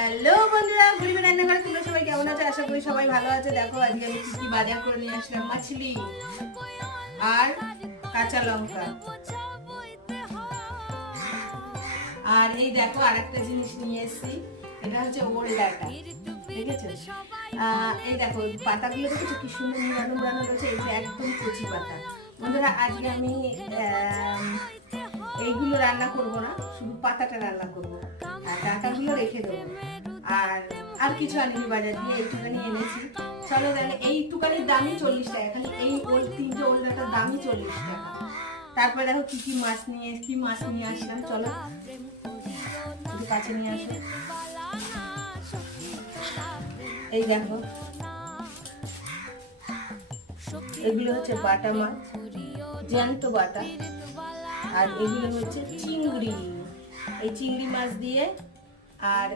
Hello বন্ধুরা, গুলিবে রান্নাঘরে তোমরা সবাই কেমন আছো? আশা করি সবাই ভালো আছে। দেখো আজকে আমি কি কি বাজার করে নিয়ে আসলাম। মাছলি আর কাঁচা লঙ্কা, আর এই দেখো আরেকটা জিনিস নিয়ে এসেছি। এটা হচ্ছে ওল ডাটা, দেখেছো? এই দেখো পাতাগুলো দেখেছো কি সুন্দর মুড়ানো মুড়ানো রয়েছে। এই যে একদম কচি পাতা। বন্ধুরা আজকে আমি এইগুলো রান্না করব না, শুধু পাতাটা রান্না করব আর ডাটাগুলো রেখে দেবো। আর কিছু আনিনি বাজার দিয়ে, এইটুখানি এনেছি। চলো তাহলে এইটুখানির দামই 40 টাকা, খালি এই ওল তিনটে ওল ডাটার দামই 40 টাকা। তারপরে দেখো কি মাছ নিয়ে আসলাম। চলো একটু কাছে নিয়ে আসো। এই দেখো এগুলো হচ্ছে বাটা মাছ, জ্যান্ত বাটা। আর এগুলো হচ্ছে চিংড়ি। এই চিংড়ি মাছ দিয়ে আর